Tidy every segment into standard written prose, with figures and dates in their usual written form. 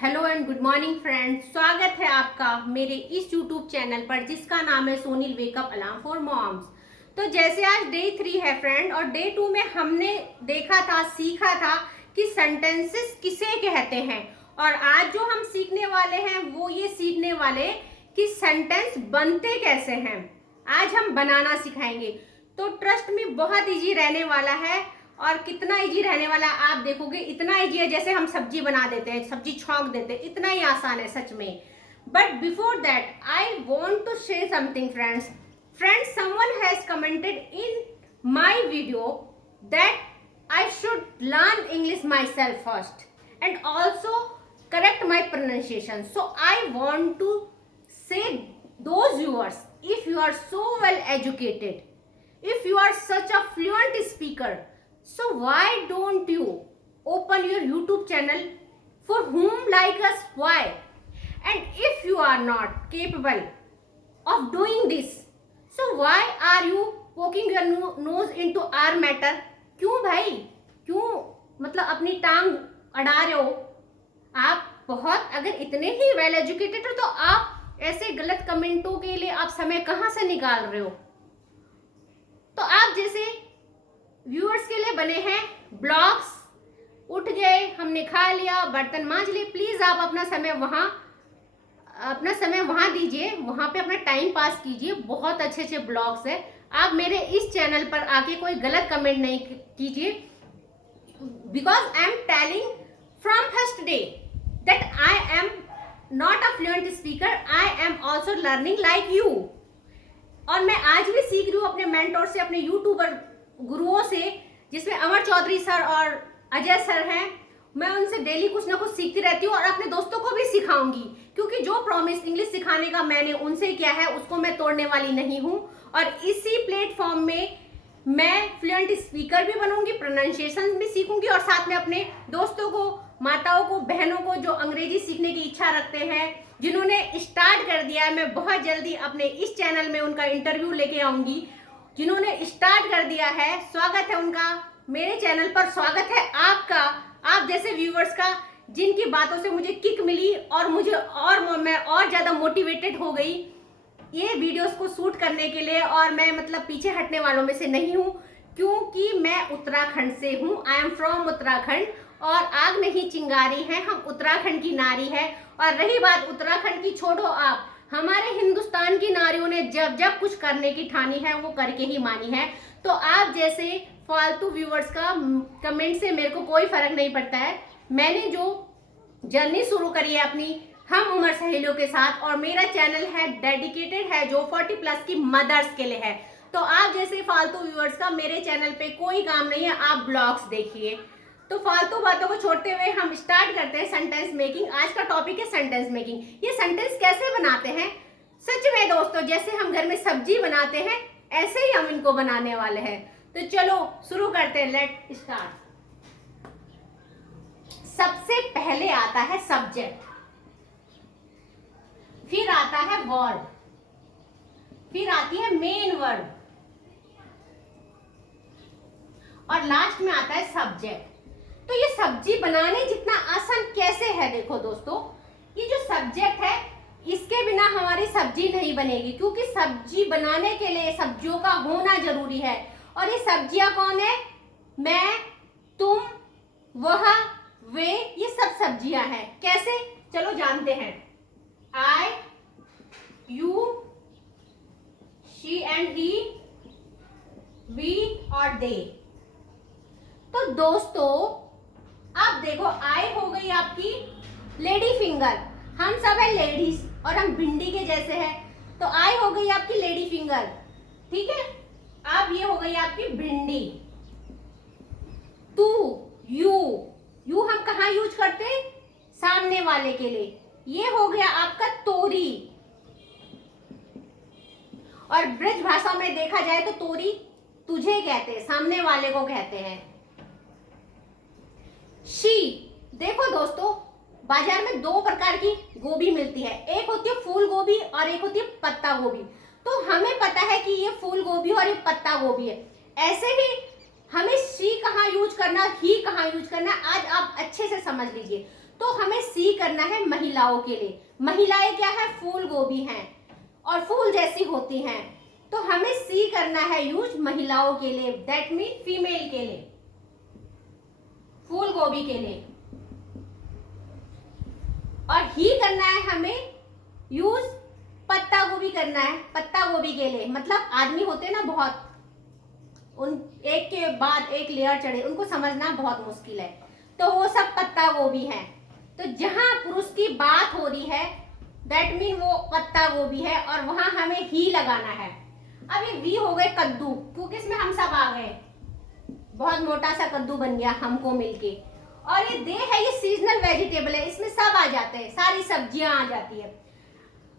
Hello and good morning friends, स्वागत है आपका मेरे इस यूट्यूब चैनल पर जिसका नाम है सोनील वेकअप अलार्म फॉर मॉम्स। तो जैसे आज डे 3 है फ्रेंड, और डे 2 में हमने देखा था, सीखा था कि सेंटेंसेस किसे कहते हैं। और आज जो हम सीखने वाले हैं वो ये सीखने वाले कि सेंटेंस बनते कैसे हैं। आज हम बनाना सिखाएंगे। तो ट्रस्ट में बहुत इजी रहने वाला है। और कितना इजी रहने वाला आप देखोगे, इतना इजी है जैसे हम सब्जी बना देते हैं, सब्जी छौंक देते हैं, इतना ही आसान है सच में। But before that I want to share something friends, someone has commented in my video that I should learn English myself first and also correct my pronunciation. So I want to say those viewers, if you are so well educated, if you are such a fluent speaker, so why don't you open your YouTube channel? For whom like us, why? And if you are not capable of doing this, so why are you poking your nose into our matter? क्यों भाई, क्यों मतलब अपनी टांग अड़ा रहे हो? आप बहुत अगर इतने ही वेल एजुकेटेड हो तो आप ऐसे गलत कमेंटों के लिए आप समय कहां से निकाल रहे हो? तो आप जैसे व्यूअर्स के लिए बने हैं ब्लॉग्स। उठ गए, हमने खा लिया, बर्तन मांज लिए, प्लीज आप अपना समय वहां दीजिए, वहां पे अपना टाइम पास कीजिए। बहुत अच्छे अच्छे ब्लॉग्स है। आप मेरे इस चैनल पर आके कोई गलत कमेंट नहीं कीजिए, because I am telling from first day that I am not a fluent speaker, I am also learning like you। और मैं आज भी सीख रही हूँ अपने मेंटोर से, अपने यूट्यूबर गुरुओं से, जिसमें अमर चौधरी सर और अजय सर हैं। मैं उनसे डेली कुछ ना कुछ सीखती रहती हूँ और अपने दोस्तों को भी सिखाऊंगी, क्योंकि जो प्रॉमिस इंग्लिश सिखाने का मैंने उनसे किया है उसको मैं तोड़ने वाली नहीं हूँ। और इसी प्लेटफॉर्म में मैं फ्लुएंट स्पीकर भी बनूंगी, प्रोनाउंसिएशन भी सीखूंगी, और साथ में अपने दोस्तों को, माताओं को, बहनों को जो अंग्रेजी सीखने की इच्छा रखते हैं, जिन्होंने स्टार्ट कर दिया है, मैं बहुत जल्दी अपने इस चैनल में उनका इंटरव्यू लेके आऊंगी। जिन्होंने स्टार्ट कर दिया है, स्वागत है उनका मेरे चैनल पर, स्वागत है आपका, आप जैसे व्यूवर्स का, जिनकी बातों से मुझे किक मिली और मैं और ज्यादा मोटिवेटेड हो गई ये वीडियोस को शूट करने के लिए। और मैं मतलब पीछे हटने वालों में से नहीं हूँ, क्योंकि मैं उत्तराखंड से हूँ। आई एम फ्रॉम उत्तराखंड, और आग नहीं चिंगारी है, हम उत्तराखंड की नारी है। और रही बात उत्तराखंड की, छोड़ो आप, हमारे हिंदुस्तान की नारियों ने जब जब कुछ करने की ठानी है वो करके ही मानी है। तो आप जैसे फालतू व्यूवर्स का कमेंट से मेरे को कोई फर्क नहीं पड़ता है। मैंने जो जर्नी शुरू करी है अपनी हम उम्र सहेलियों के साथ, और मेरा चैनल है डेडिकेटेड है जो 40+ की मदर्स के लिए है। तो आप जैसे फालतू व्यूअर्स का मेरे चैनल पे कोई काम नहीं है, आप ब्लॉग्स देखिए। तो फालतू बातों को छोड़ते हुए हम स्टार्ट करते हैं सेंटेंस मेकिंग। आज का टॉपिक है सेंटेंस मेकिंग। ये सेंटेंस कैसे बनाते हैं? सच में दोस्तों, जैसे हम घर में सब्जी बनाते हैं ऐसे ही हम इनको बनाने वाले हैं। तो चलो शुरू करते हैं, लेट स्टार्ट। सबसे पहले आता है सब्जेक्ट, फिर आता है वर्ड, फिर आती है मेन वर्ड, और लास्ट में आता है सब्जेक्ट। तो ये सब्जी बनाने जितना आसान कैसे है? देखो दोस्तों, ये जो सब्जेक्ट है इसके बिना हमारी सब्जी नहीं बनेगी, क्योंकि सब्जी बनाने के लिए सब्जियों का होना जरूरी है। और ये सब्जियां कौन है? मैं, तुम, वह, वे, ये सब सब्जियां हैं। कैसे? चलो जानते हैं। I, you, she and he, we और they। तो दोस्तों अब देखो, आई हो गई आपकी लेडी फिंगर, हम सब है लेडीज और हम भिंडी के जैसे हैं। तो आई हो गई आपकी लेडी फिंगर, ठीक है। अब ये हो गई आपकी भिंडी। तू, यू हम कहाँ यूज करते हैं? सामने वाले के लिए। ये हो गया आपका तोरी, और ब्रज भाषा में देखा जाए तो तोरी तुझे कहते हैं, सामने वाले को कहते हैं। शी, देखो दोस्तों, बाजार में दो प्रकार की गोभी मिलती है, एक होती है फूल गोभी और एक होती है पत्ता गोभी। तो हमें पता है कि ये फूल गोभी और ये पत्ता गोभी है। ऐसे ही हमें शी कहाँ यूज करना, ही कहाँ यूज करना, आज आप अच्छे से समझ लीजिए। तो हमें सी करना है महिलाओं के लिए। महिलाएं क्या है, फूल गोभी हैं और फूल जैसी होती हैं, तो हमें सी करना है यूज महिलाओं के लिए, दैट मीन फीमेल के लिए, फूल गोभी के लिए। और ही करना है हमें यूज पत्ता गोभी करना है, पत्ता गोभी के लिए। मतलब आदमी होते हैं ना बहुत, उन एक के बाद एक लेयर चढ़े, उनको समझना बहुत मुश्किल है, तो वो सब पत्ता गोभी है। तो जहां पुरुष की बात हो रही है दैट मीन वो पत्ता गोभी है, और वहां हमें ही लगाना है। अब ये वी हो गए कद्दू, क्योंकि इसमें हम सब आ गए, बहुत मोटा सा कद्दू बन गया हमको मिलके। और ये दे है, ये सीजनल वेजिटेबल है, इसमें सब आ जाते हैं, सारी सब्जियां आ जाती है।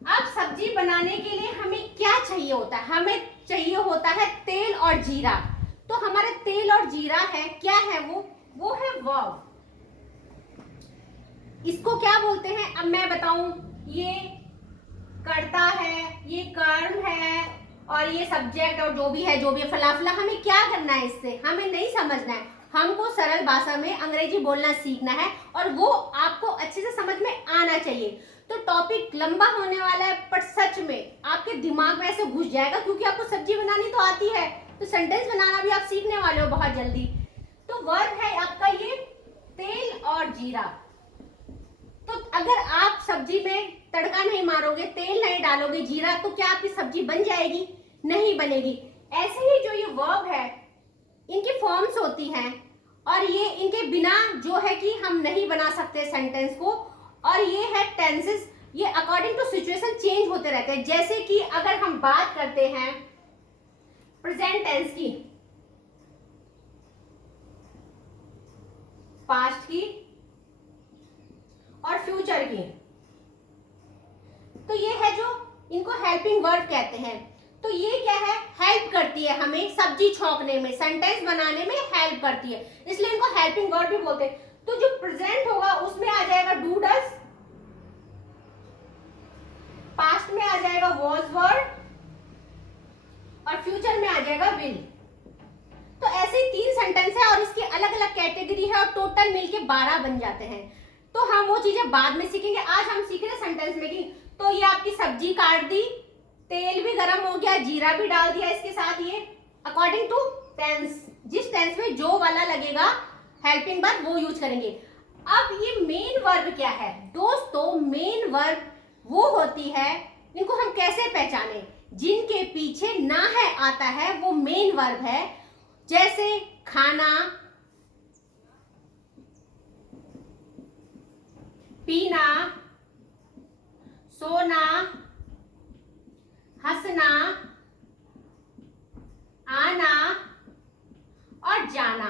अब सब्जी बनाने के लिए हमें क्या चाहिए होता है, हमें चाहिए होता है तेल और जीरा। तो हमारे तेल और जीरा है, क्या है वो है वर्ब। इसको क्या बोलते हैं अब मैं बताऊं, ये कर्ता है, ये कर्म है, और ये सब्जेक्ट और जो भी है फलाफला। हमें क्या करना है इससे, हमें नहीं समझना है, हमको सरल भाषा में अंग्रेजी बोलना सीखना है, और वो आपको अच्छे से समझ में आना चाहिए। तो टॉपिक लंबा होने वाला है, पर सच में आपके दिमाग में ऐसे घुस जाएगा, क्योंकि आपको सब्जी बनानी तो आती है, तो सेंटेंस बनाना भी आप सीखने वाले हो बहुत जल्दी। तो वर्ब है आपका ये तेल और जीरा। तो अगर आप सब्जी में तड़का नहीं मारोगे, तेल नहीं डालोगे, जीरा, तो क्या आपकी सब्जी बन जाएगी? नहीं बनेगी। ऐसे ही जो ये वर्ब है, इनकी फॉर्म्स होती हैं, और ये इनके बिना जो है कि हम नहीं बना सकते सेंटेंस को। और ये है टेंसेस, ये अकॉर्डिंग टू सिचुएशन चेंज होते रहते हैं। जैसे कि अगर हम बात करते हैं प्रेजेंट टेंस की, पास्ट की और फ्यूचर की, तो ये है जो इनको हेल्पिंग वर्ब कहते हैं। तो ये क्या है, हेल्प करती है हमें सब्जी छौंकने में, सेंटेंस बनाने में हेल्प करती है, इसलिए इनको हेल्पिंग वर्ब भी बोलते हैं। तो जो प्रेजेंट होगा उसमें आ जाएगा डू डज, पास्ट में आ जाएगा वाज वर, और फ्यूचर में आ जाएगा विल। तो ऐसे 3 सेंटेंस है, और इसकी अलग अलग कैटेगरी है, और टोटल मिलके 12 बन जाते हैं। तो हम वो चीजें बाद में सीखेंगे, आज हम सीख रहे हैं सेंटेंस मेकिंग। तो ये आपकी सब्जी काट दी, तेल भी गर्म हो गया, जीरा भी डाल दिया इसके साथ, ये अकॉर्डिंग टू टेंस, जिस टेंस में जो वाला लगेगा हेल्पिंग वर्ब वो यूज करेंगे। अब ये मेन वर्ब क्या है दोस्तों, मेन वर्ब वो होती है, इनको हम कैसे पहचाने, जिनके पीछे ना है आता है वो मेन वर्ब है। जैसे खाना, पीना, सोना, हंसना, आना और जाना।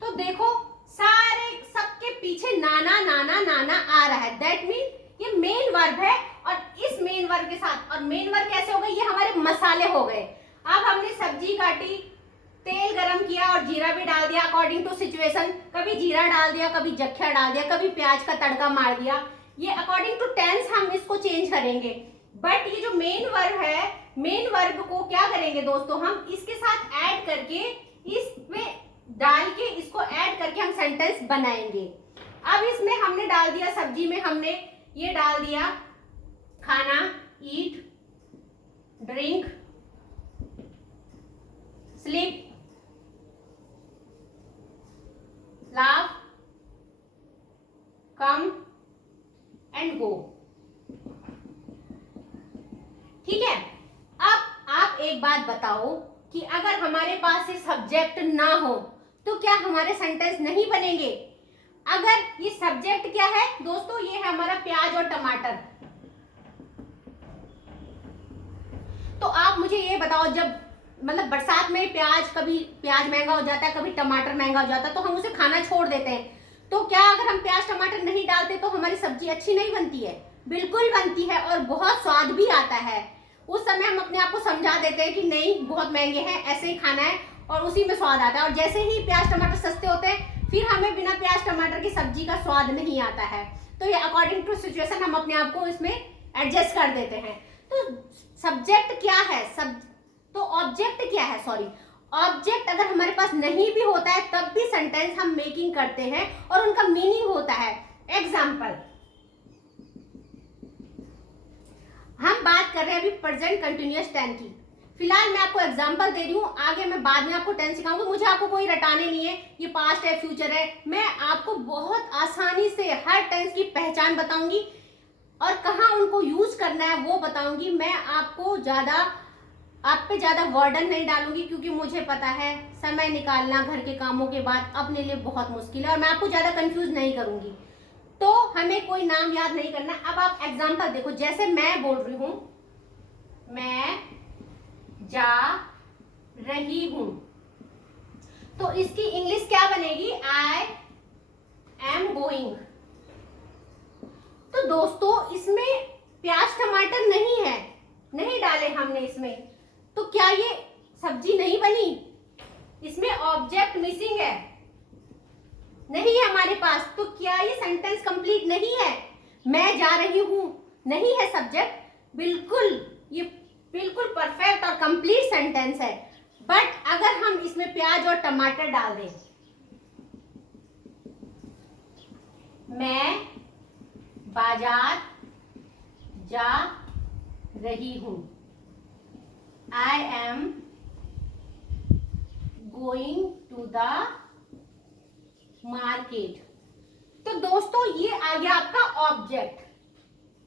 तो देखो सारे सबके पीछे नाना नाना नाना आ रहा है, दैट मीन ये मेन वर्ब है। और इस मेन वर्ब के साथ, और मेन वर्ब कैसे हो गए, ये हमारे मसाले हो गए। अब हमने सब्जी काटी, तेल गरम किया और जीरा भी डाल दिया अकॉर्डिंग टू सिचुएशन, कभी जीरा डाल दिया, कभी जख्या डाल दिया, कभी प्याज का तड़का मार दिया, ये अकॉर्डिंग टू टेंस हम इसको चेंज करेंगे। बट ये जो मेन वर्ब है, मेन वर्ब को क्या करेंगे दोस्तों, हम इसके साथ ऐड करके, इसमें डाल के, इसको ऐड करके हम सेंटेंस बनाएंगे। अब इसमें हमने डाल दिया, सब्जी में हमने ये डाल दिया खाना, eat, drink, sleep, laugh, come and go। ठीक है। अब आप एक बात बताओ कि अगर हमारे पास ये सब्जेक्ट ना हो तो क्या हमारे सेंटेंस नहीं बनेंगे? अगर ये सब्जेक्ट क्या है दोस्तों, ये है हमारा प्याज और टमाटर। तो आप मुझे ये बताओ, जब मतलब बरसात में प्याज, कभी प्याज महंगा हो जाता है, कभी टमाटर महंगा हो जाता है, तो हम उसे खाना छोड़ देते हैं। तो क्या अगर हम प्याज टमाटर नहीं डालते तो हमारी सब्जी अच्छी नहीं बनती है? बिल्कुल बनती है, और बहुत स्वाद भी आता है। उस समय हम अपने आप को समझा देते हैं कि नहीं बहुत महंगे हैं, ऐसे ही खाना है, और उसी में स्वाद आता है। और जैसे ही प्याज टमाटर सस्ते होते हैं, फिर हमें बिना प्याज टमाटर की सब्जी का स्वाद नहीं आता है। तो ये अकॉर्डिंग टू सिचुएशन हम अपने आप को इसमें एडजस्ट कर देते हैं। तो सब्जेक्ट क्या है, तो ऑब्जेक्ट क्या है, सॉरी, ऑब्जेक्ट अगर हमारे पास नहीं भी होता है तब भी सेंटेंस हम मेकिंग करते हैं और उनका मीनिंग होता है। एग्जाम्पल, हम बात कर रहे हैं अभी प्रेजेंट कंटिन्यूअस टेंस की। फिलहाल मैं आपको एग्जांपल दे रही हूँ, आगे मैं बाद में आपको टेंस सिखाऊंगी। मुझे आपको कोई रटाने नहीं है, ये पास्ट है फ्यूचर है, मैं आपको बहुत आसानी से हर टेंस की पहचान बताऊंगी और कहाँ उनको यूज करना है वो बताऊंगी। मैं आपको आप पे ज्यादा वर्डन नहीं डालूंगी, क्योंकि मुझे पता है समय निकालना घर के कामों के बाद अपने लिए बहुत मुश्किल है, और मैं आपको ज्यादा कंफ्यूज नहीं करूंगी, तो हमें कोई नाम याद नहीं करना। अब आप एग्जांपल देखो, जैसे मैं बोल रही हूं, मैं जा रही हूं, तो इसकी इंग्लिश क्या बनेगी? आई एम गोइंग। तो दोस्तों इसमें प्याज टमाटर नहीं है, नहीं डाले हमने इसमें, तो क्या ये सब्जी नहीं बनी? इसमें ऑब्जेक्ट मिसिंग है, नहीं है हमारे पास, तो क्या ये सेंटेंस कंप्लीट नहीं है? मैं जा रही हूं नहीं है सब्जेक्ट, बिल्कुल ये बिल्कुल परफेक्ट और कंप्लीट सेंटेंस है। बट अगर हम इसमें प्याज और टमाटर डाल दें, मैं बाजार जा रही हूं, I am going to the market, तो दोस्तों ये आ गया आपका ऑब्जेक्ट।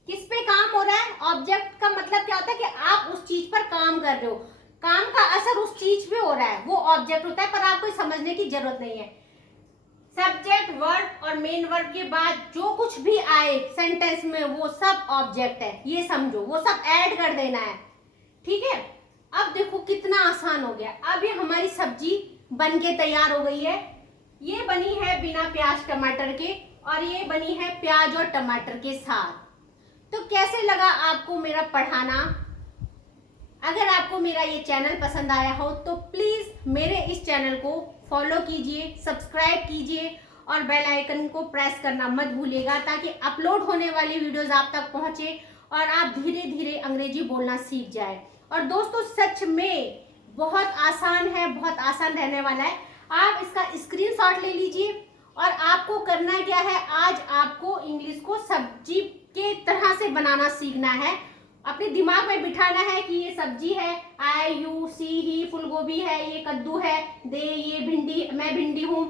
किस पे काम हो रहा है? ऑब्जेक्ट का मतलब क्या होता है कि आप उस चीज पर काम कर रहे हो, काम का असर उस चीज पे हो रहा है, वो ऑब्जेक्ट होता है। पर आपको समझने की जरूरत नहीं है, सब्जेक्ट वर्ब और मेन वर्ब के बाद जो कुछ भी आए सेंटेंस में वो सब ऑब्जेक्ट है, ये समझो, वो सब ऐड कर देना है, ठीक है। अब देखो कितना आसान हो गया। अब ये हमारी सब्जी बन के तैयार हो गई है, ये बनी है बिना प्याज टमाटर के और ये बनी है प्याज और टमाटर के साथ। तो कैसे लगा आपको मेरा पढ़ाना? अगर आपको मेरा ये चैनल पसंद आया हो तो प्लीज मेरे इस चैनल को फॉलो कीजिए, सब्सक्राइब कीजिए और बेल आइकन को प्रेस करना मत भूलिएगा, ताकि अपलोड होने वाली वीडियोस आप तक पहुंचे और आप धीरे धीरे अंग्रेजी बोलना सीख जाए। और दोस्तों सच में बहुत आसान है, बहुत आसान रहने वाला है। आप इसका स्क्रीनशॉट ले लीजिए और आपको करना क्या है, आज आपको इंग्लिश को सब्जी के तरह से बनाना सीखना है। अपने दिमाग में बिठाना है कि ये सब्जी है, आई यू सी ही फूल गोभी है, ये कद्दू है, दे ये भिंडी, मैं भिंडी हूँ,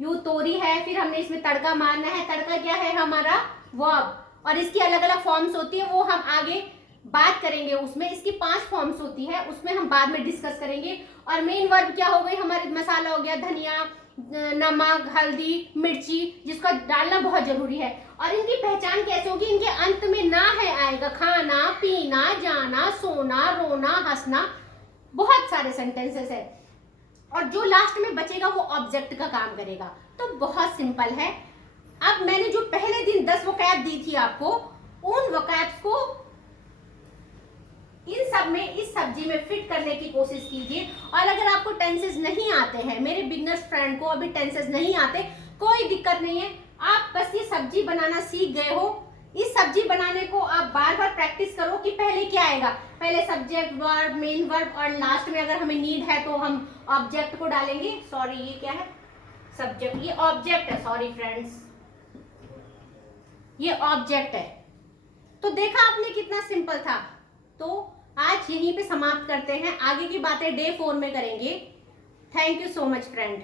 यू तोरी है। फिर हमने इसमें तड़का मारना है, तड़का क्या है हमारा? वर्ब। और इसकी अलग अलग फॉर्म्स होती है, वो हम आगे बात करेंगे। उसमें इसकी 5 फॉर्म्स होती है, उसमें हम बाद में डिस्कस करेंगे। और मेन वर्ब क्या हो गई हमारे? मसाला हो गया, धनिया, नमक, हल्दी, मिर्ची, जिसका डालना बहुत जरूरी है। और इनकी पहचान कैसे होगी? इनके अंत में ना है आएगा, खाना, पीना, जाना, सोना, रोना, हंसना, बहुत सारे सेंटेंसेस है। और जो लास्ट में बचेगा वो ऑब्जेक्ट का काम करेगा। तो बहुत सिंपल है। अब मैंने जो पहले दिन 10 वोकैब दी थी आपको, उन वोकैब्स को इन सब में, इस सब्जी में फिट करने की कोशिश कीजिए। और अगर आपको टेंसेस नहीं आते हैं, मेरे बिगनर्स फ्रेंड को अभी टेंसेस नहीं आते, कोई दिक्कत नहीं है, आप बस ये सब्जी बनाना सीख गए हो। इस सब्जी बनाने को आप बार बार प्रैक्टिस करो कि पहले क्या आएगा, पहले सब्जेक्ट, वर्ब, मेन वर्ब और लास्ट में अगर हमें नीड है तो हम ऑब्जेक्ट को डालेंगे। सॉरी ये क्या है? सब्जेक्ट, ये ऑब्जेक्ट है, सॉरी फ्रेंड्स, ये ऑब्जेक्ट है। तो देखा आपने कितना सिंपल था। तो आज यहीं पे समाप्त करते हैं, आगे की बातें डे 4 में करेंगे। Thank you so much friend.